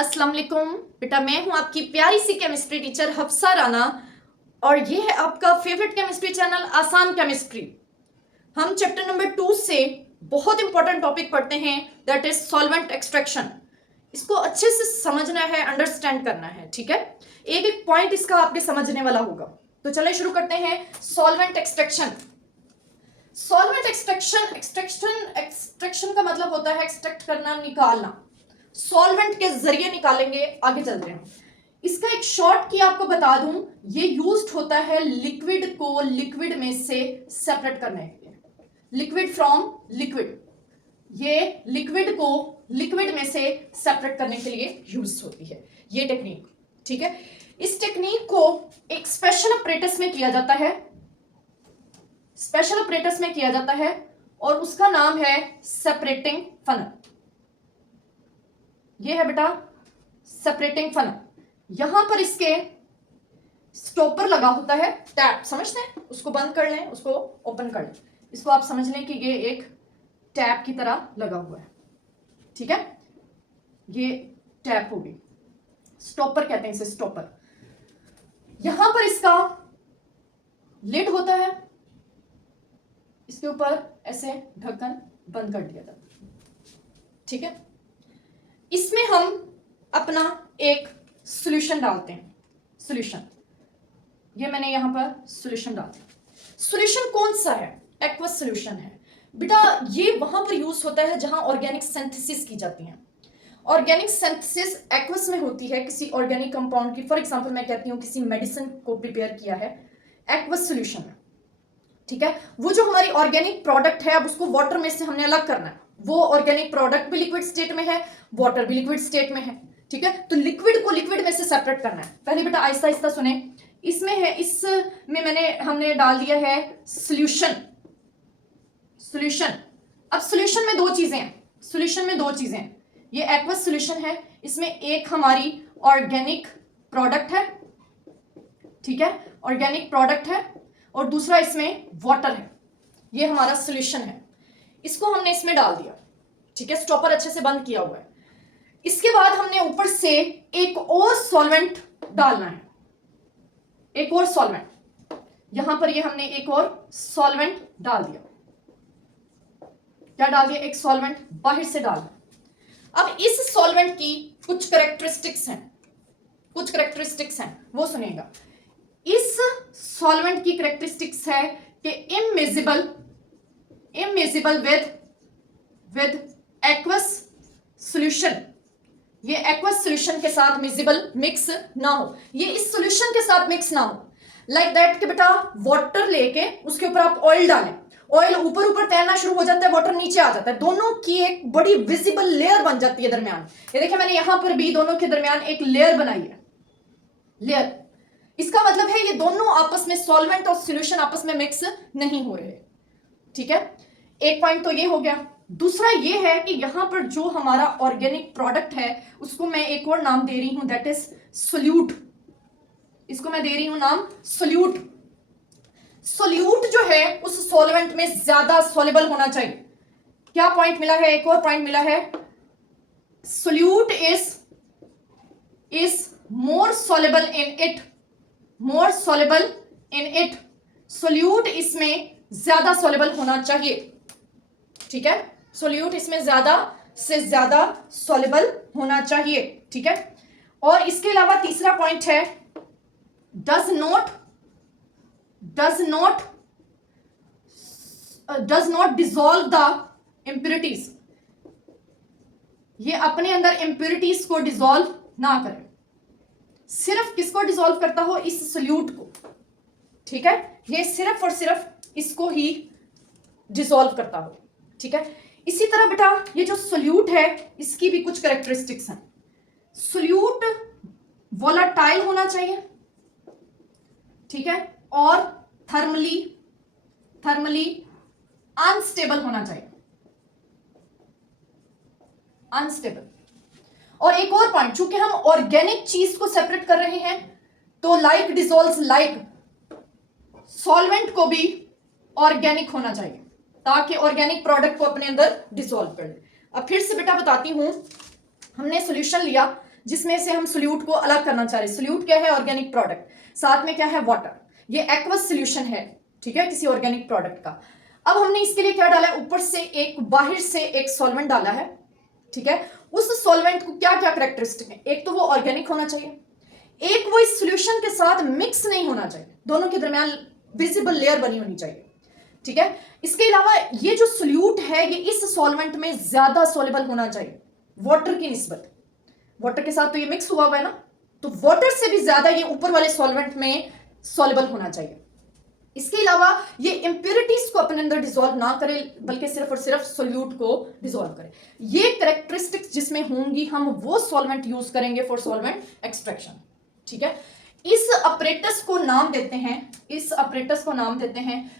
अस्सलाम वालेकुम बेटा, मैं हूं आपकी प्यारी सी केमिस्ट्री टीचर हफ्सा राना और ये है आपका favourite chemistry channel Aasan chemistry. हम चैप्टर नंबर 2 से बहुत इंपॉर्टेंट टॉपिक पढ़ते हैं, दैट इज सॉल्वेंट एक्सट्रैक्शन। इसको अच्छे से समझना है, अंडरस्टैंड करना है, ठीक है। एक एक पॉइंट इसका आपके समझने वाला होगा। तो चलिए शुरू करते हैं। Solvent extraction. सॉल्वेंट एक्सट्रैक्शन का मतलब होता है एक्सट्रैक्ट करना, निकालना। सॉल्वेंट के जरिए निकालेंगे। आगे चलते हैं। इसका एक शॉर्ट की आपको बता दूं, ये यूज्ड होता है लिक्विड को लिक्विड में से सेपरेट करने के लिए। लिक्विड फ्रॉम लिक्विड, ये लिक्विड को लिक्विड में से सेपरेट करने के लिए यूज होती है ये टेक्निक, ठीक है। इस टेक्निक को एक स्पेशल अपरेटस में किया जाता है, स्पेशल अपरेटस में किया जाता है और उसका नाम है सेपरेटिंग फनल। ये है बेटा सेपरेटिंग फनल। यहां पर इसके स्टॉपर लगा होता है, टैप समझते हैं, उसको बंद कर लें, उसको ओपन कर लें। इसको आप समझ लें कि ये एक टैप की तरह लगा हुआ है, ठीक है। ये टैप होगी, स्टॉपर कहते हैं इसे, स्टॉपर। यहां पर इसका लिड होता है, इसके ऊपर ऐसे ढक्कन बंद कर दिया जाता है, ठीक है। इसमें हम अपना एक सॉल्यूशन डालते हैं। सॉल्यूशन, ये मैंने यहां पर सॉल्यूशन डाल दिया। सॉल्यूशन कौन सा है? एक्वस सॉल्यूशन है बेटा। ये वहां पर यूज होता है जहां ऑर्गेनिक सिंथेसिस की जाती है। ऑर्गेनिक सिंथेसिस एक्वस में होती है किसी ऑर्गेनिक कंपाउंड की। फॉर एग्जांपल मैं कहती हूं किसी मेडिसिन को प्रिपेयर किया है एक्वस सॉल्यूशन में, ठीक है। वो जो हमारी ऑर्गेनिक प्रोडक्ट है, अब उसको वाटर में से हमने अलग करना है। वो ऑर्गेनिक प्रोडक्ट भी लिक्विड स्टेट में है, वाटर भी लिक्विड स्टेट में है, ठीक है। तो लिक्विड को लिक्विड में से सेपरेट करना है। पहले बेटा आहिस्ता आहिस्ता सुने। इसमें है, इसमें हमने डाल दिया है सॉल्यूशन। सॉल्यूशन, अब सॉल्यूशन में दो चीजें हैं, सॉल्यूशन में दो चीजें हैं। ये एक्वस सॉल्यूशन है, इसमें एक हमारी ऑर्गेनिक प्रोडक्ट है, ठीक है, ऑर्गेनिक प्रोडक्ट है, और दूसरा इसमें वाटर है। ये हमारा सॉल्यूशन है, इसको हमने इसमें डाल दिया, ठीक है। स्टॉपर अच्छे से बंद किया हुआ है। इसके बाद हमने ऊपर से एक और सॉल्वेंट डालना है, एक और सॉल्वेंट। यहां पर ये हमने एक और सॉल्वेंट डाल दिया। क्या डाल दिया? एक सॉल्वेंट बाहर से डालना। अब इस सॉल्वेंट की कुछ करेक्टरिस्टिक्स हैं, कुछ करेक्टरिस्टिक्स हैं, वो सुनिएगा। इस सॉल्वेंट की करेक्टरिस्टिक्स है कि इमिजिबल विद एक्वस सॉल्यूशन। ये एक्वस सॉल्यूशन के साथ मिजिबल मिक्स ना हो, ये इस सॉल्यूशन के साथ मिक्स ना हो। लाइक दैट कि बेटा वाटर लेके उसके ऊपर आप ऑयल डालें, ऑयल ऊपर ऊपर तैरना शुरू हो जाता है, वाटर नीचे आ जाता है, दोनों की एक बड़ी विजिबल लेयर बन जाती है दरमियान। ये देखिए मैंने यहां पर भी दोनों के दरमियान एक लेयर बनाई है, लेयर। इसका मतलब है ये दोनों आपस में, सॉल्वेंट और सॉल्यूशन आपस में मिक्स नहीं हो रहे, ठीक है। एक पॉइंट तो ये हो गया। दूसरा ये है कि यहां पर जो हमारा ऑर्गेनिक प्रोडक्ट है उसको मैं एक और नाम दे रही हूं, दैट इज सोल्यूट। इसको मैं दे रही हूं नाम सोल्यूट। सोल्यूट जो है उस सॉल्वेंट में ज्यादा सॉल्युबल होना चाहिए। क्या पॉइंट मिला है? एक और पॉइंट मिला है, solute is more soluble in it, more soluble in it. Solute इसमें ज्यादा सॉल्युबल होना चाहिए, ठीक है। सोल्यूट इसमें ज्यादा से ज्यादा सॉल्युबल होना चाहिए, ठीक है। और इसके अलावा तीसरा पॉइंट है, does not dissolve the impurities. ये अपने अंदर इंप्योरिटीज को डिसॉल्व ना करे, सिर्फ किसको डिसॉल्व करता हो? इस सोल्यूट को, ठीक है। ये सिर्फ और सिर्फ इसको ही डिसॉल्व करता हो, ठीक है। इसी तरह बेटा ये जो सोल्यूट है इसकी भी कुछ कैरेक्टरिस्टिक्स हैं। सोल्यूट वोलाटाइल होना चाहिए, ठीक है, और थर्मली अनस्टेबल होना चाहिए, अनस्टेबल। और एक और पॉइंट, चूंकि हम ऑर्गेनिक चीज को सेपरेट कर रहे हैं तो लाइक डिसॉल्व्स लाइक, सॉल्वेंट को भी ऑर्गेनिक होना चाहिए ताकि ऑर्गेनिक प्रोडक्ट को अपने अंदर डिसॉल्व कर ले। अब फिर से बेटा बताती हूं, हमने सॉल्यूशन लिया, जिसमें से हम सोल्यूट को अलग करना चाह रहे हैं। सोल्यूट क्या है? ऑर्गेनिक प्रोडक्ट, साथ में क्या है? वाटर। ये एक्वस सोल्यूशन है, ठीक है, किसी ऑर्गेनिक प्रोडक्ट का। अब हमने इसके लिए क्या डाला है? ऊपर से एक, बाहर से एक सॉल्वेंट डाला है, ठीक है। उस सॉल्वेंट को क्या क्या कैरेक्टरिस्टिक है? एक तो वो ऑर्गेनिक होना चाहिए, एक वो इस सॉल्यूशन के साथ मिक्स नहीं होना चाहिए, दोनों के दरमियान विजिबल लेयर बनी होनी चाहिए, ठीक है। इसके अलावा ये जो सोल्यूट है ये इस सॉल्वेंट में ज्यादा सोलेबल होना चाहिए वाटर की निस्बत। वाटर के साथ तो ये मिक्स हुआ है ना, तो वाटर से भी ज्यादा ये ऊपर वाले सॉल्वेंट में सोलेबल होना चाहिए। इसके अलावा ये इंप्योरिटीज को अपने अंदर डिसॉल्व ना करे, बल्कि सिर्फ और सिर्फ सोल्यूट को डिसॉल्व करे। ये कैरेक्टरिस्टिक्स जिसमें होंगी, हम वो सॉल्वेंट यूज करेंगे फॉर सॉल्वेंट एक्सट्रैक्शन, ठीक है। इस अपरेटस को नाम देते हैं, इस अपरेटस को नाम देते हैं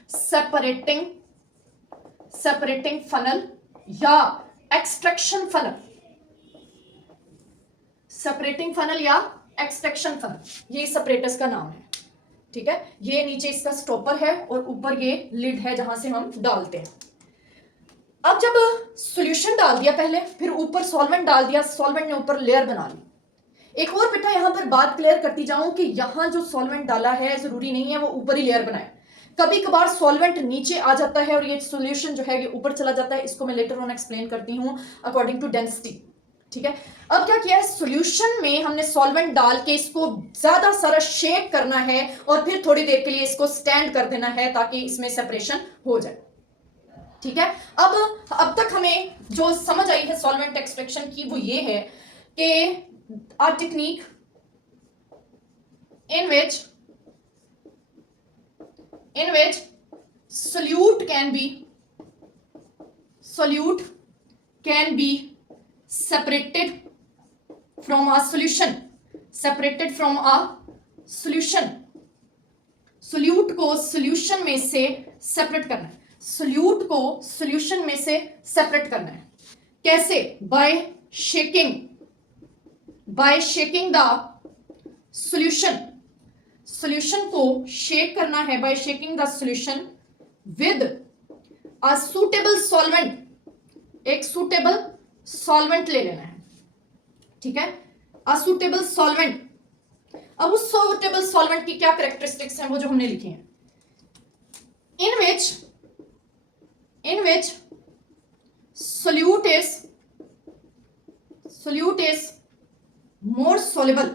सेपरेटिंग फनल या एक्सट्रैक्शन फनल। सेपरेटिंग फनल या एक्सट्रैक्शन फनल, ये इस अपरेटस का नाम है, ठीक है। ये नीचे इसका स्टॉपर है और ऊपर ये लिड है जहां से हम डालते हैं। अब जब सॉल्यूशन डाल दिया पहले, फिर ऊपर सॉल्वेंट डाल दिया, सॉल्वेंट ने ऊपर लेयर बना ली। एक और बेटा यहां पर बात क्लियर करती जाऊं कि यहां जो सॉल्वेंट डाला है जरूरी नहीं है वो ऊपर ही लेयर बनाए, कभी कभार सॉल्वेंट नीचे आ जाता है और ये सॉल्यूशन जो है ये ऊपर चला जाता है। इसको मैं लेटर ऑन एक्सप्लेन करती हूं अकॉर्डिंग टू डेंसिटी, ठीक है। अब क्या किया है? सॉल्यूशन में हमने सॉल्वेंट डाल के इसको ज्यादा सारा शेक करना है और फिर थोड़ी देर के लिए इसको स्टैंड कर देना है ताकि इसमें सेपरेशन हो जाए, ठीक है। अब तक हमें जो समझ आई है सॉल्वेंट एक्सट्रैक्शन की वो ये है कि a technique in which solute can be separated from a solution, solute को सोल्यूशन में से सेपरेट करना है, सोल्यूट को सोल्यूशन में से सेपरेट करना है। कैसे? बाय शेकिंग द सॉल्यूशन को शेक करना है by shaking the solution with a suitable solvent, एक सूटेबल सॉल्वेंट ले लेना है, ठीक है। A suitable solvent. अब उस सूटेबल सॉल्वेंट की क्या कैरेक्टरिस्टिक्स हैं वो जो हमने लिखी हैं, in which solute is more soluble,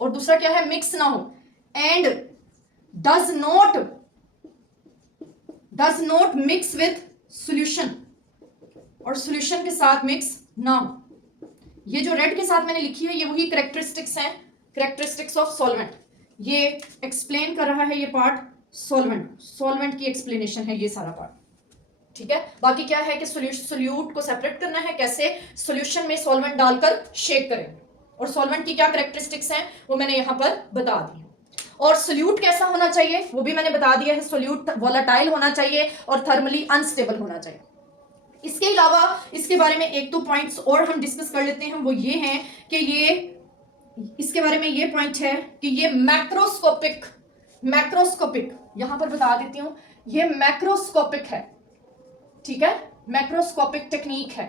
और दूसरा क्या है? मिक्स ना हो, and does not mix with solution, और सॉल्यूशन के साथ मिक्स ना हो। ये जो रेड के साथ मैंने लिखी है ये वही कैरेक्टरिस्टिक्स हैं, कैरेक्टरिस्टिक्स ऑफ सॉल्वेंट। ये एक्सप्लेन कर रहा है ये पार्ट सॉल्वेंट की एक्सप्लेनेशन है ये सारा पार्ट, ठीक है। बाकी क्या है कि सोल्यूट को सेपरेट करना है, कैसे? सॉल्यूशन में सॉल्वेंट डालकर शेक करें, और सॉल्वेंट की क्या कैरेक्टरिस्टिक्स हैं वो मैंने यहां पर बता दी। और सोल्यूट कैसा होना चाहिए वो भी मैंने बता दिया है, सोल्यूट वोलेटाइल होना चाहिए और थर्मली अनस्टेबल होना चाहिए। इसके अलावा इसके बारे में एक दो पॉइंट्स और हम डिस्कस कर लेते हैं, वो ये हैं कि ये इसके बारे में ये पॉइंट है कि ये मैक्रोस्कोपिक यहां पर बता देती हूं, ये मैक्रोस्कोपिक है, ठीक है। मैक्रोस्कोपिक टेक्निक है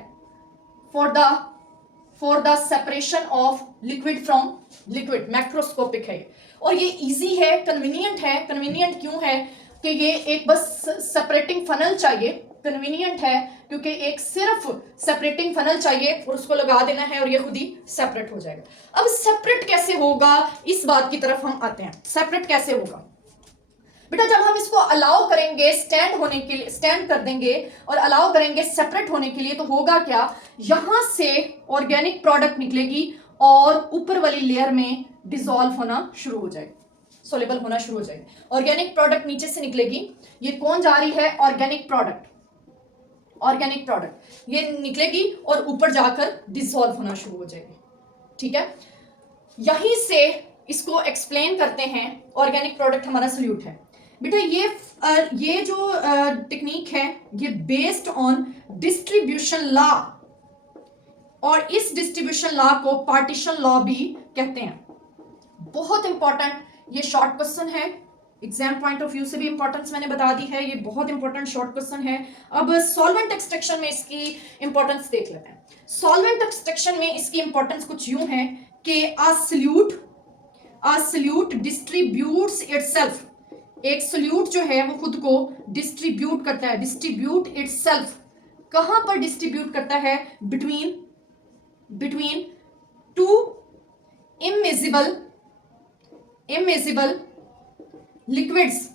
for the separation of liquid from liquid, macroscopic है। और ये इजी है, कन्वीनियंट है। कन्वीनियंट क्यों है? कि ये एक बस सेपरेटिंग फनल चाहिए, कन्वीनियंट है क्योंकि एक सिर्फ सेपरेटिंग फनल चाहिए और उसको लगा देना है और ये खुद ही सेपरेट हो जाएगा। अब सेपरेट कैसे होगा इस बात की तरफ हम आते हैं। सेपरेट कैसे होगा बेटा? जब हम इसको अलाउ करेंगे स्टैंड होने के लिए, स्टैंड कर देंगे और अलाउ करेंगे सेपरेट होने के लिए, तो होगा क्या? यहां से ऑर्गेनिक प्रोडक्ट निकलेगी और ऊपर वाली लेयर में डिसॉल्व होना शुरू हो जाएगी, सोलेबल होना शुरू हो जाएगी। ऑर्गेनिक प्रोडक्ट नीचे से निकलेगी, ये कौन जा रही है? ऑर्गेनिक प्रोडक्ट ये निकलेगी और ऊपर जाकर डिसॉल्व होना शुरू हो जाएगी, ठीक है। यहीं से इसको एक्सप्लेन करते हैं। ऑर्गेनिक प्रोडक्ट हमारा सोल्यूट है बेटा। ये जो टेक्निक है ये बेस्ड ऑन डिस्ट्रीब्यूशन लॉ, और इस डिस्ट्रीब्यूशन लॉ को पार्टीशन लॉ भी कहते हैं। बहुत इंपॉर्टेंट ये शॉर्ट क्वेश्चन है, एग्जाम पॉइंट ऑफ व्यू से भी इंपॉर्टेंस मैंने बता दी है, ये बहुत इंपॉर्टेंट शॉर्ट क्वेश्चन है। अब सॉल्वेंट एक्सट्रैक्शन में इसकी इंपॉर्टेंस देख लेते हैं। सॉल्वेंट एक्सट्रैक्शन में इसकी इंपॉर्टेंस कुछ यूं है कि अ सॉल्यूट डिस्ट्रीब्यूट्स इटसेल्फ, एक सॉल्यूट जो है वो खुद को डिस्ट्रीब्यूट करता है, डिस्ट्रीब्यूट इटसेल्फ, कहां पर डिस्ट्रीब्यूट करता है, बिटवीन टू इमिजिबल लिक्विड्स,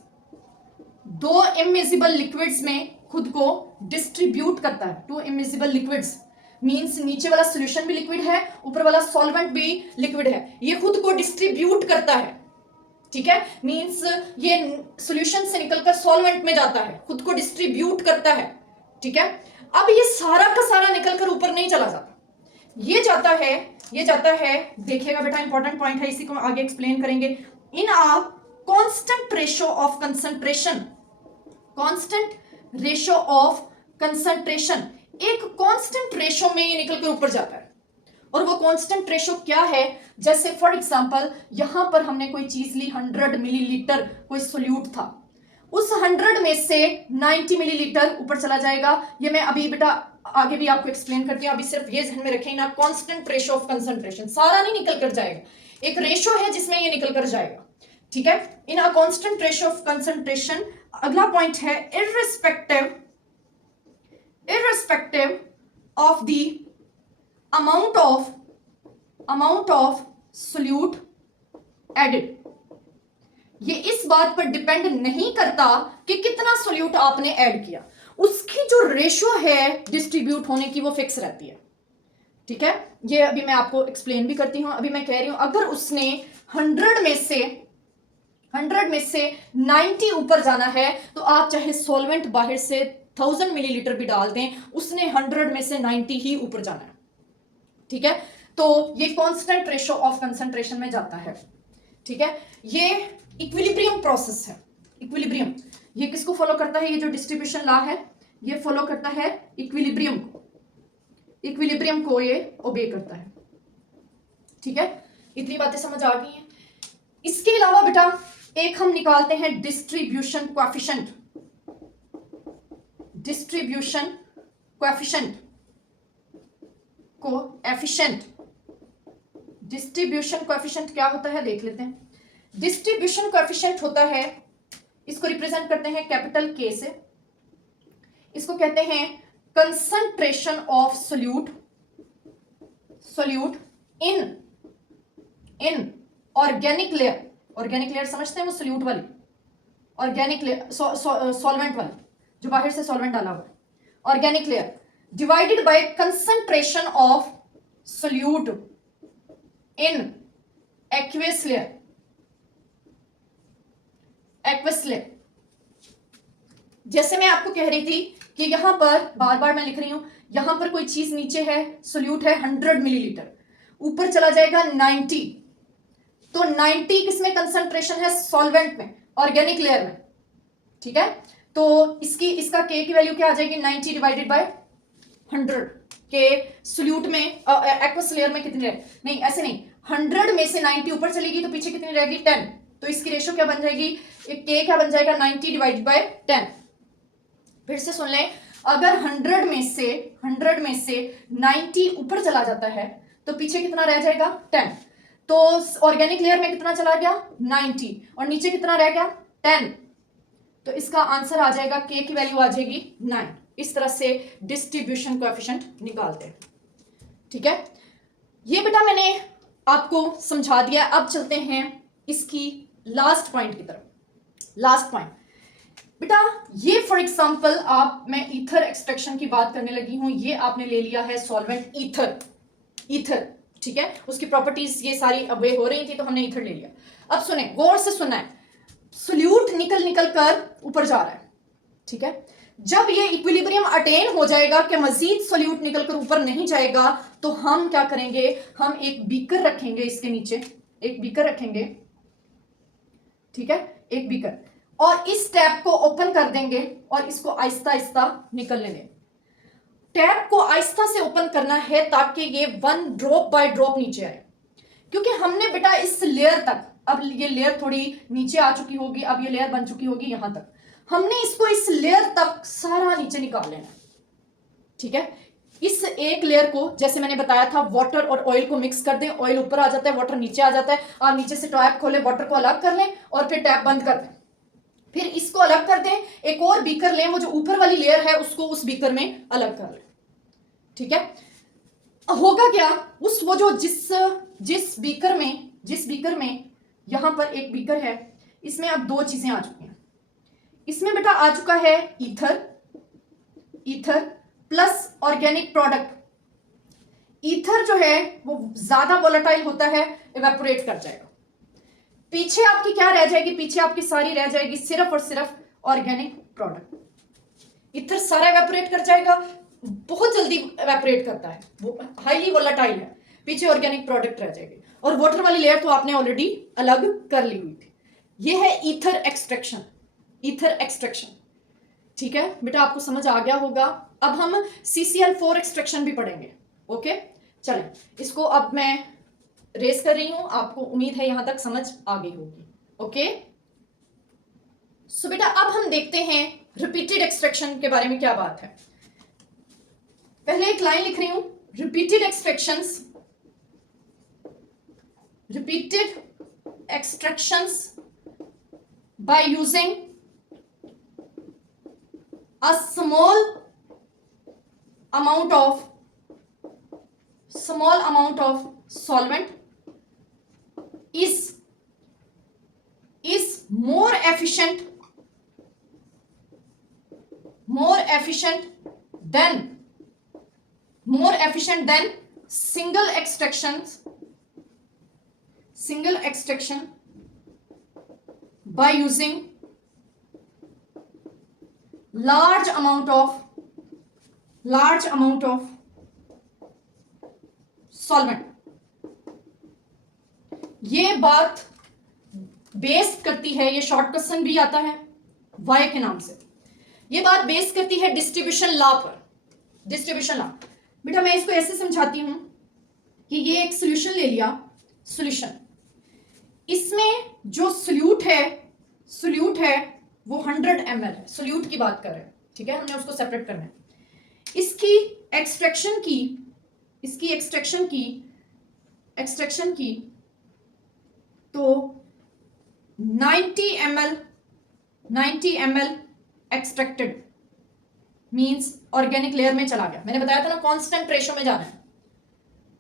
दो इमिजिबल लिक्विड्स में खुद को डिस्ट्रीब्यूट करता है। टू इमिजिबल लिक्विड्स मींस नीचे वाला सॉल्यूशन भी लिक्विड है, ऊपर वाला सॉल्वेंट भी लिक्विड है, ये खुद को डिस्ट्रीब्यूट करता है, ठीक है। मींस ये सॉल्यूशन से निकलकर सॉल्वेंट में जाता है, खुद को डिस्ट्रीब्यूट करता है, ठीक है। अब ये सारा का सारा निकलकर ऊपर नहीं चला जाता, ये जाता है, देखिएगा बेटा इंपॉर्टेंट पॉइंट है, इसी को आगे एक्सप्लेन करेंगे। In a constant ratio of concentration, एक कांस्टेंट रेशियो में ये निकलकर ऊपर जाता है। और वो कांस्टेंट रेशियो क्या है, जैसे फॉर एग्जांपल यहां पर हमने कोई चीज ली 100 मिलीलीटर, कोई सोल्यूट था, उस 100 में से 90 मिलीलीटर ऊपर चला जाएगा। ये मैं अभी बेटा आगे भी आपको एक्सप्लेन करती हूँ, अभी सिर्फ ये ध्यान में रखें ना, कांस्टेंट रेशियो ऑफ कंसंट्रेशन, सारा नहीं निकल कर जाएगा, एक रेशियो है जिसमें ये निकल कर जाएगा, ठीक है। In a constant ratio of concentration. अगला पॉइंट है irrespective of the amount of solute added, ये इस बात पर डिपेंड नहीं करता कि कितना सोल्यूट आपने ऐड किया, उसकी जो रेशियो है डिस्ट्रीब्यूट होने की वो फिक्स रहती है, ठीक है। ये अभी मैं आपको एक्सप्लेन भी करती हूं। अभी मैं कह रही हूं अगर उसने 100 में से 90 ऊपर जाना है तो आप चाहे सॉल्वेंट बाहर से 1000 मिलीलीटर भी डाल दें, उसने 100 में से 90 ही ऊपर जाना है, ठीक है। तो ये कांस्टेंट रेशियो ऑफ कंसंट्रेशन में जाता है, ठीक है। ये इक्विलिब्रियम प्रोसेस है। इक्विलिब्रियम ये किसको फॉलो करता है, ये जो डिस्ट्रीब्यूशन लॉ है ये फॉलो करता है इक्विलिब्रियम को ये ओबे करता है, ठीक है। इतनी बातें समझ आ गई हैं। इसके अलावा बेटा एक हम निकालते हैं डिस्ट्रीब्यूशन कोएफिशिएंट। डिस्ट्रीब्यूशन कोएफिशिएंट क्या होता है देख लेते हैं। डिस्ट्रीब्यूशन कोएफिशिएंट होता है, इसको रिप्रेजेंट करते हैं कैपिटल के से, इसको कहते हैं concentration of solute in organic layer समझते हैं, वो सोल्यूट वाली ऑर्गेनिक लेयर, सॉल्वेंट वाली जो बाहर से सॉल्वेंट डाला हुआ है, organic layer divided by concentration of solute in aqueous layer. जैसे मैं आपको कह रही थी कि यहां पर बार बार मैं लिख रही हूं, यहां पर कोई चीज नीचे है, सोल्यूट है 100 मिलीलीटर, ऊपर चला जाएगा 90, तो 90 किसमें कंसंट्रेशन है, सॉल्वेंट में, ऑर्गेनिक लेयर में, ठीक है। तो इसका के की वैल्यू क्या आ जाएगी, 90 डिवाइडेड बाय 100 के सोल्यूट में एक्वस लेयर में कितनी रहेगी, नहीं ऐसे नहीं, 100 में से 90 ऊपर चलेगी तो पीछे कितनी रहेगी 10, तो इसकी रेशियो क्या बन जाएगी, के क्या बन जाएगा 90 डिवाइडेड बाय 10। फिर से सुन लें, अगर 100 में से 90 ऊपर चला जाता है तो पीछे कितना रह जाएगा 10, तो ऑर्गेनिक लेयर में कितना चला गया 90 और नीचे कितना रह गया 10, तो इसका आंसर आ जाएगा के की वैल्यू आ जाएगी 9। इस तरह से डिस्ट्रीब्यूशन कोएफिशिएंट निकालते हैं, ठीक है। ये बेटा मैंने आपको समझा दिया। अब चलते हैं इसकी लास्ट पॉइंट की तरफ। लास्ट पॉइंट बेटा, ये फॉर एग्जांपल मैं ईथर एक्सट्रैक्शन की बात करने लगी हूं, ये आपने ले लिया है सॉल्वेंट ईथर, ठीक है। उसकी प्रॉपर्टीज ये सारी अवे हो रही थी तो हमने ईथर ले लिया। अब सुने, गौर से सुनना है, सोल्यूट निकल कर ऊपर जा रहा है, ठीक है। जब ये इक्विलिब्रियम अटेन हो जाएगा कि मजीद सोल्यूट निकल कर ऊपर नहीं जाएगा, तो हम क्या करेंगे, हम एक बीकर रखेंगे, इसके नीचे एक बीकर रखेंगे, ठीक है, एक बीकर, और इस टैप को ओपन कर देंगे और इसको आहिस्ता आहिस्ता निकलने दें। टैप को आहिस्ता से ओपन करना है ताकि ये 1 ड्रॉप बाय ड्रॉप नीचे आए, क्योंकि हमने बेटा इस लेयर तक अब ये लेयर थोड़ी नीचे आ चुकी होगी, अब ये लेयर बन चुकी होगी यहां तक। हमने इसको इस लेयर तक सारा नीचे निकाल लेना है, ठीक है। इस एक लेयर को जैसे मैंने बताया था, वाटर और ऑयल को मिक्स कर दें, ऑयल ऊपर आ जाता है, वाटर नीचे आ जाता है। आप नीचे से टैप खोलें, वाटर को अलग कर लें और फिर टैप बंद कर दें, फिर इसको अलग कर दें, एक और बीकर लें, वो जो ऊपर वाली लेयर है उसको उस बीकर में अलग कर लें, ठीक है। होगा क्या, उस वो जो जिस बीकर में यहां पर एक बीकर है, इसमें अब दो चीजें आ चुकी हैं। इसमें बेटा आ चुका है ether plus organic product. Ether जो है वो ज्यादा वोलेटाइल होता है, इवेपोरेट कर जाएगा। पीछे आपकी क्या रह जाएगी, पीछे आपकी सारी रह जाएगी सिर्फ और सिर्फ ऑर्गेनिक प्रोडक्ट। ईथर सारा इवेपोरेट कर जाएगा, बहुत जल्दी इवेपोरेट करता है, वो हाईली वोलेटाइल है। पीछे ऑर्गेनिक प्रोडक्ट रह जाएगी, और वाटर वाली लेयर तो आपने ऑलरेडी अलग कर ली हुई थी। ये है ईथर एक्सट्रैक्शन, ठीक है बेटा, आपको समझ आ गया होगा। अब हम CCl4 एक्सट्रैक्शन भी पढ़ेंगे, ओके। चलें, इसको अब मैं रेस कर रही हूं, आपको उम्मीद है यहां तक समझ आ गई होगी, ओके। सो बेटा अब हम देखते हैं रिपीटेड एक्सट्रैक्शन के बारे में क्या बात है। पहले एक लाइन लिख रही हूं, repeated extractions by using a small amount of solvent is more efficient than single extraction by using large amount of solvent। ये बात बेस करती है, ये शॉर्ट क्वेश्चन भी आता है वाई के नाम से, ये बात बेस करती है डिस्ट्रीब्यूशन लॉ पर। डिस्ट्रीब्यूशन लॉ बेटा मैं इसको ऐसे समझाती हूं कि ये एक सॉल्यूशन ले लिया, सॉल्यूशन, इसमें जो सॉल्यूट है वो 100 ml है, सॉल्यूट की बात कर रहे हैं, ठीक है, हमने उसको सेपरेट करना है। इसकी एक्सट्रैक्शन की तो 90 ml extracted means organic layer में चला गया। मैंने बताया था ना कांस्टेंट रेशो में जाना है,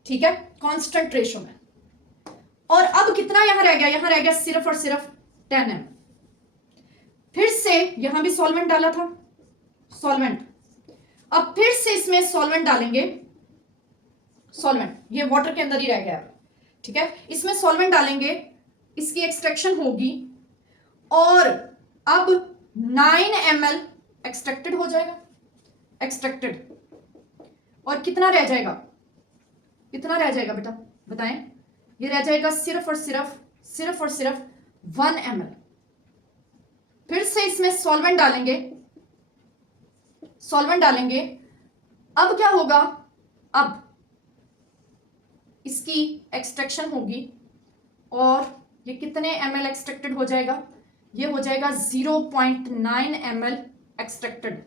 ठीक है, कांस्टेंट रेशो में। और अब कितना यहां रह गया, यहां रह गया सिर्फ और सिर्फ 10 ml। फिर से यहां भी सॉल्वेंट डाला था, सॉल्वेंट, अब फिर से इसमें सॉल्वेंट डालेंगे, सॉल्वेंट ये वाटर के अंदर ही रह गया, ठीक है, इसमें सॉल्वेंट डालेंगे, इसकी एक्सट्रैक्शन होगी और अब 9 ml एक्सट्रैक्टेड हो जाएगा, एक्सट्रैक्टेड। और कितना रह जाएगा, कितना रह जाएगा बेटा बताएं, ये रह जाएगा सिर्फ और सिर्फ 1 ml। फिर से इसमें सॉल्वेंट डालेंगे, अब क्या होगा, अब इसकी एक्सट्रैक्शन होगी और ये कितने ml एक्सट्रैक्टेड हो जाएगा, ये हो जाएगा 0.9 ml एक्सट्रैक्टेड,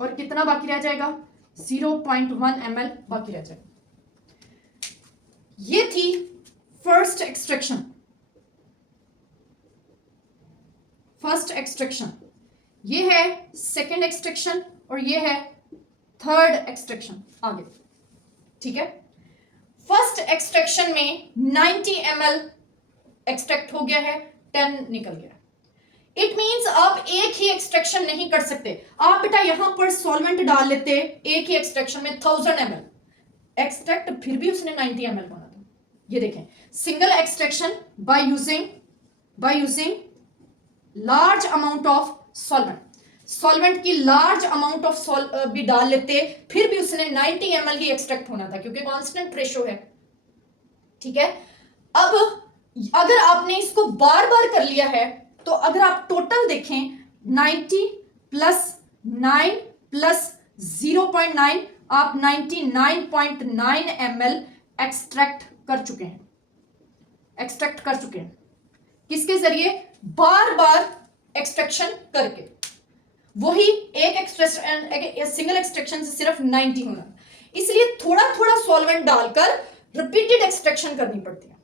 और कितना बाकी रह जाएगा, 0.1 ml बाकी रह जाएगा। ये थी फर्स्ट एक्सट्रैक्शन, ये है सेकंड एक्सट्रैक्शन और ये है थर्ड एक्सट्रैक्शन आगे, ठीक है। फर्स्ट एक्सट्रैक्शन में 90 ml एक्सट्रैक्ट हो गया है, 10 निकल गया। इट मींस आप एक ही एक्सट्रैक्शन नहीं कर सकते। आप बेटा यहां पर सॉल्वेंट डाल लेते एक ही एक्सट्रैक्शन में 1000 ml एक्सट्रैक्ट, फिर भी उसने 90 ml बना था। ये देखें, single extraction by using large amount of solvent की लार्ज अमाउंट ऑफ भी डाल लेते, फिर भी उसने 90 ml ही एक्सट्रैक्ट होना था, क्योंकि कांस्टेंट रेशो है, ठीक है। अब अगर आपने इसको बार बार कर लिया है, तो अगर आप टोटल देखें 90 प्लस 9 प्लस 0.9, आप 99.9 ml एक्सट्रैक्ट कर चुके हैं। एक्सट्रैक्ट कर चुके हैं। किसके जरिए? बार बार एक्सट्रैक्शन करके। वही एक एक्सट्रैक्शन, सिंगल एक्सट्रैक्शन से सिर्फ 90 होना, इसलिए थोड़ा थोड़ा सॉल्वेंट डालकर रिपीटेड एक्सट्रैक्शन करनी पड़ती है।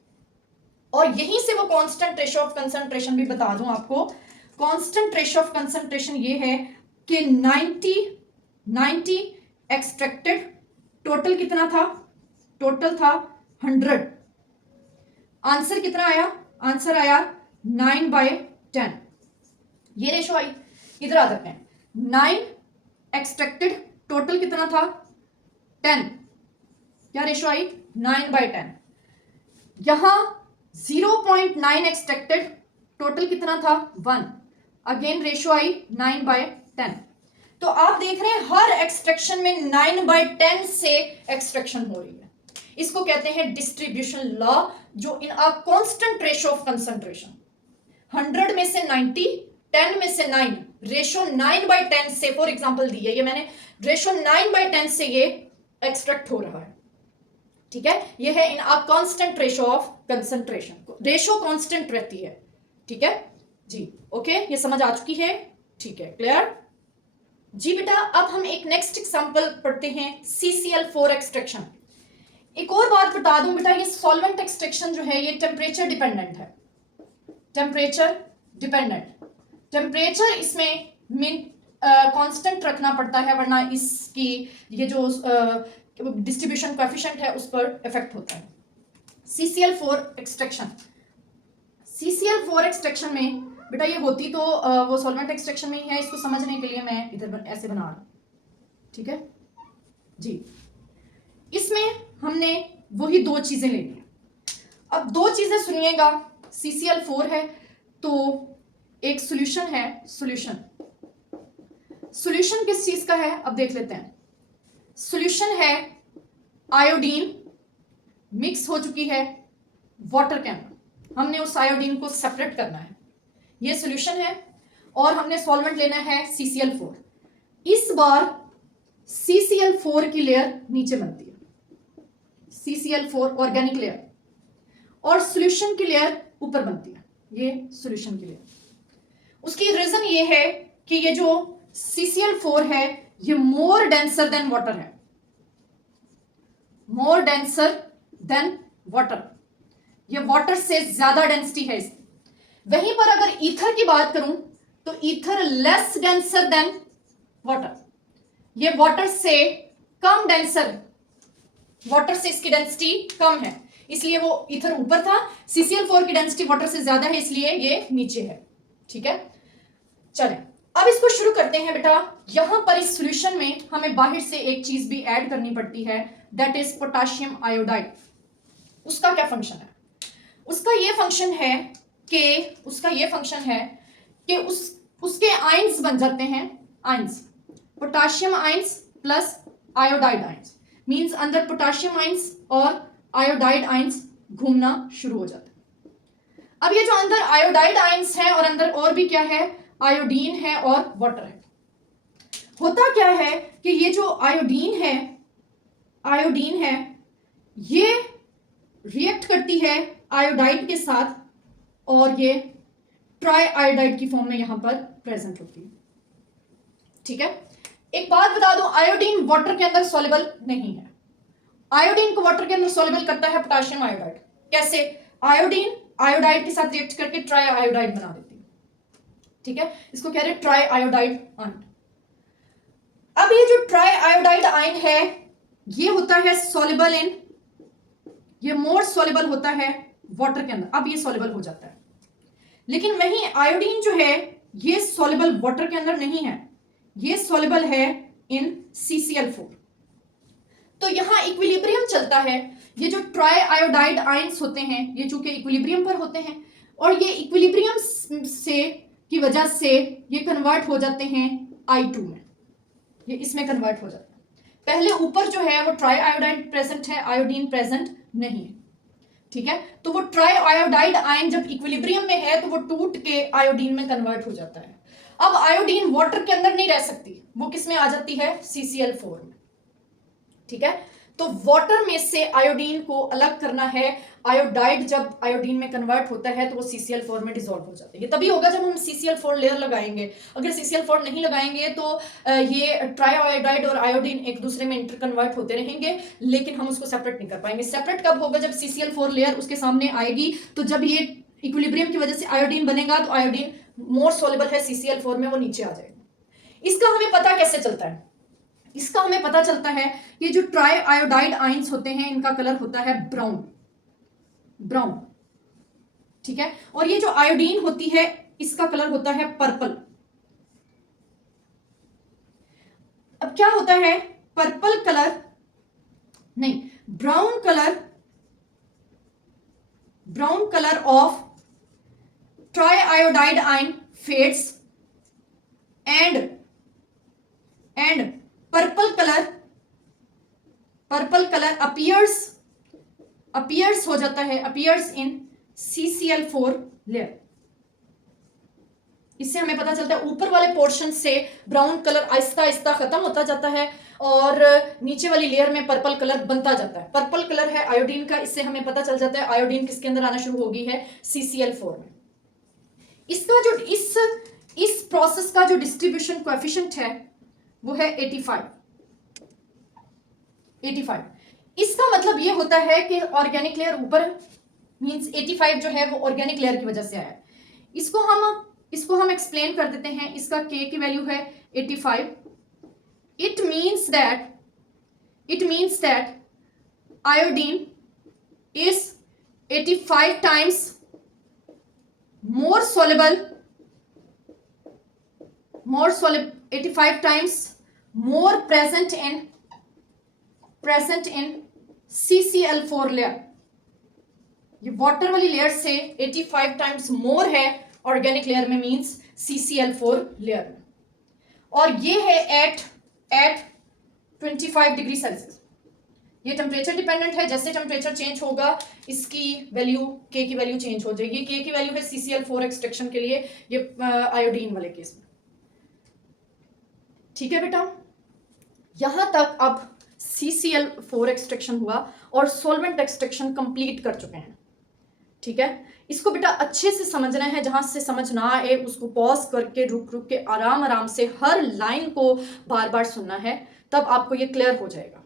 और यहीं से वो कांस्टेंट रेशियो ऑफ कंसंट्रेशन भी बता दूं आपको। कांस्टेंट रेशियो ऑफ कंसंट्रेशन ये है कि 90 एक्सट्रैक्टेड, टोटल कितना था? टोटल था 100। आंसर कितना आया? आंसर आया 9/10। ये रेशो आई। इधर आ जाते हैं, 9 एक्सट्रैक्टेड, टोटल कितना था? 10। क्या रेशो आई? 9/10। यहां 0.9 एक्सट्रैक्टेड, टोटल कितना था? 1। अगेन रेशो आई 9/10। तो आप देख रहे हैं हर एक्सट्रैक्शन में 9/10 से एक्सट्रैक्शन हो रही है। इसको कहते हैं डिस्ट्रीब्यूशन लॉ, जो in a constant ratio of concentration. 100 में से 90, 10 में से 9, रेशो 9/10 से, फॉर एग्जांपल दी है ये मैंने, रेशो 9/10 से ये एक्सट्रैक्ट हो रहा है। ठीक है, ये है in a constant ratio of concentration. Ratio constant रहती है। ठीक है जी, ओके, ये समझ आ चुकी है? ठीक है, क्लियर जी बेटा। अब हम एक नेक्स्ट एग्जांपल पढ़ते हैं, CCl4 एक्सट्रैक्शन। एक और बात बता दूं बेटा, ये सॉल्वेंट एक्सट्रैक्शन जो है ये टेम्परेचर डिपेंडेंट है। टेम्परेचर डिपेंडेंट, टेम्परेचर इसमें कांस्टेंट रखना पड़ता है, वरना इसकी ये जो डिस्ट्रीब्यूशन कोएफिशिएंट है उस पर इफेक्ट होता है। CCl4 एक्सट्रैक्शन, CCl4 एक्सट्रैक्शन में बेटा ये होती तो वो सॉल्वेंट एक्सट्रैक्शन में ही है। इसको समझने के लिए मैं इधर ऐसे बना रहा हूं। ठीक है जी, इसमें हमने वही दो चीजें लेनी है। अब दो चीजें सुनिएगा, CCl4 है तो एक सॉल्यूशन है। सॉल्यूशन किस चीज का है अब देख लेते हैं। सॉल्यूशन है आयोडीन, मिक्स हो चुकी है वाटर के अंदर। हमने उस आयोडीन को सेपरेट करना है, ये सॉल्यूशन है, और हमने सॉल्वेंट लेना है CCl4। इस बार CCl4 की लेयर नीचे बनती है, CCl4 ऑर्गेनिक लेयर, और सॉल्यूशन की लेयर ऊपर बनती है, ये सॉल्यूशन की लेयर। उसकी रीजन ये है कि ये जो CCl4 है ये मोर डेंसर देन वाटर है, मोर डेंसर देन वाटर, ये वाटर से ज्यादा डेंसिटी है इसकी। वहीं पर अगर ईथर की बात करूं तो ether less denser then water, ये वाटर से कम डेंसर, वाटर से इसकी डेंसिटी कम है, इसलिए वो ईथर ऊपर था। CCl4 की डेंसिटी वाटर से ज्यादा है, इसलिए ये नीचे है। ठीक है, चलें अब इसको शुरू करते हैं बेटा। यहां पर इस सॉल्यूशन में हमें बाहर से एक चीज भी ऐड करनी पड़ती है, दैट इज पोटेशियम आयोडाइड। उसका क्या फंक्शन है? उसका ये फंक्शन है कि उसके आयंस बन जाते हैं, ions, potassium ions plus iodide ions, means अंदर पोटेशियम आयंस और आयोडाइड आयंस घूमना शुरू हो जाता है। अब ये जो अंदर आयोडाइड आयंस है और अंदर और भी क्या है, आयोडीन है और वाटर है। होता क्या है कि ये जो आयोडीन है ये रिएक्ट करती है आयोडाइड के साथ, और ये ट्राई आयोडाइड की फॉर्म में यहां पर प्रेजेंट होती है। ठीक है, एक बात बता दूं, आयोडीन वाटर के अंदर सॉल्युबल नहीं है। आयोडीन को वाटर के अंदर सॉल्युबल करता है पोटेशियम आयोडाइड। कैसे? आयोडीन आयोडाइड के साथ रिएक्ट करके ट्राई आयोडाइड बना देती है। ठीक है, इसको कह रहे हैं ट्राई आयोडाइड आयन। अब ये जो ट्राई आयोडाइड आयन है ये होता है सॉल्युबल इन, ये मोर सॉल्युबल होता है वाटर के अंदर। अब ये सॉल्युबल हो जाता है, लेकिन वहीं आयोडीन जो है ये सॉल्युबल वाटर के अंदर नहीं है, ये सॉल्युबल है इन CCl4। तो यहां इक्विलिब्रियम चलता है। ये जो ट्राई आयोडाइड आयंस होते हैं ये चूंकि इक्विलिब्रियम पर होते हैं, और ये इक्विलिब्रियम से की वजह से ये कन्वर्ट हो जाते हैं I2 में, ये इसमें कन्वर्ट हो जाते हैं। पहले ऊपर जो है वो ट्राई आयोडाइड प्रेजेंट है, आयोडीन प्रेजेंट नहीं है। ठीक है, तो वो ट्राई आयोडाइड आयन जब इक्विलिब्रियम में है तो वो टूट के आयोडीन में कन्वर्ट हो जाता है। अब आयोडीन वाटर के अंदर नहीं रह सकती, वो किस में आ जाती है, CCl4 में। ठीक है, तो वाटर में से आयोडीन को अलग करना है। आयोडाइड जब आयोडीन में कन्वर्ट होता है तो वो CCl4 में डिसॉल्व हो जाता है। ये तभी होगा जब हम CCl4 लेयर लगाएंगे। अगर CCl4 नहीं लगाएंगे तो ये ट्राइआयोडाइड और आयोडीन एक दूसरे में इंटर कन्वर्ट होते रहेंगे, लेकिन हम उसको सेपरेट नहीं कर पाएंगे। सेपरेट कब होगा? जब CCl4 लेयर उसके सामने आएगी, तो जब ये इक्विलिब्रियम की वजह से आयोडीन बनेगा तो आयोडीन मोर सोलेबल है CCl4 में, वो नीचे आ जाएगा। इसका हमें पता कैसे चलता है? इसका हमें पता चलता है कि जो ट्राई आयोडाइड आयंस होते हैं इनका कलर होता है ब्राउन, ब्राउन, ठीक है। और ये जो आयोडीन होती है इसका कलर होता है पर्पल। अब क्या होता है? पर्पल कलर नहीं, brown colour of triiodide ion fades and purple colour appears हो जाता है, अपीयर्स इन CCl4 लेयर। इससे हमें पता चलता है ऊपर वाले पोर्शन से ब्राउन कलर आहिस्ता आहिस्ता खत्म होता जाता है और नीचे वाली लेयर में पर्पल कलर बनता जाता है। पर्पल कलर है आयोडीन का। इससे हमें पता चल जाता है आयोडीन किसके अंदर आना शुरू हो गई है? CCl4 में। इसका जो इस प्रोसेस का जो डिस्ट्रीब्यूशन कोएफिशिएंट है वो है 85। इसका मतलब ये होता है कि ऑर्गेनिक लेयर ऊपर, मींस 85 जो है वो ऑर्गेनिक लेयर की वजह से आया है। इसको हम एक्सप्लेन कर देते हैं। इसका K की वैल्यू है 85। It means that iodine is 85 times more soluble 85 times more present in CCl4 layer. ये वाटर वाली लेयर से 85 टाइम्स मोर है ऑर्गेनिक लेयर में, मींस CCl4 लेयर में। और ये है एट 25 डिग्री सेल्सियस। ये टेम्परेचर डिपेंडेंट है। जैसे टेम्परेचर चेंज होगा इसकी वैल्यू, K की वैल्यू चेंज हो जाएगी। K की वैल्यू है CCl4 एक्सट्रैक्शन के लिए, ये आयोडीन वाले केस में, ठीक है बेटा। यहां तक अब CCl4 एक्सट्रैक्शन हुआ और सॉल्वेंट एक्सट्रैक्शन कंप्लीट कर चुके हैं, ठीक है। इसको बेटा अच्छे से समझना है। जहां से समझ ना आए उसको पॉज करके रुक के आराम से हर लाइन को बार बार सुनना है, तब आपको ये क्लियर हो जाएगा,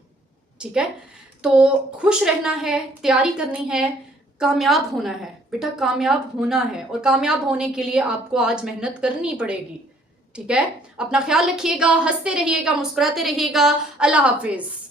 ठीक है। तो खुश रहना है, तैयारी करनी है, कामयाब होना है बेटा, कामयाब होना है। और कामयाब होने के लिए आपको आज मेहनत करनी पड़ेगी, ठीक है। अपना ख्याल रखिएगा, हंसते रहिएगा, मुस्कुराते रहिएगा। अल्लाह हाफिज।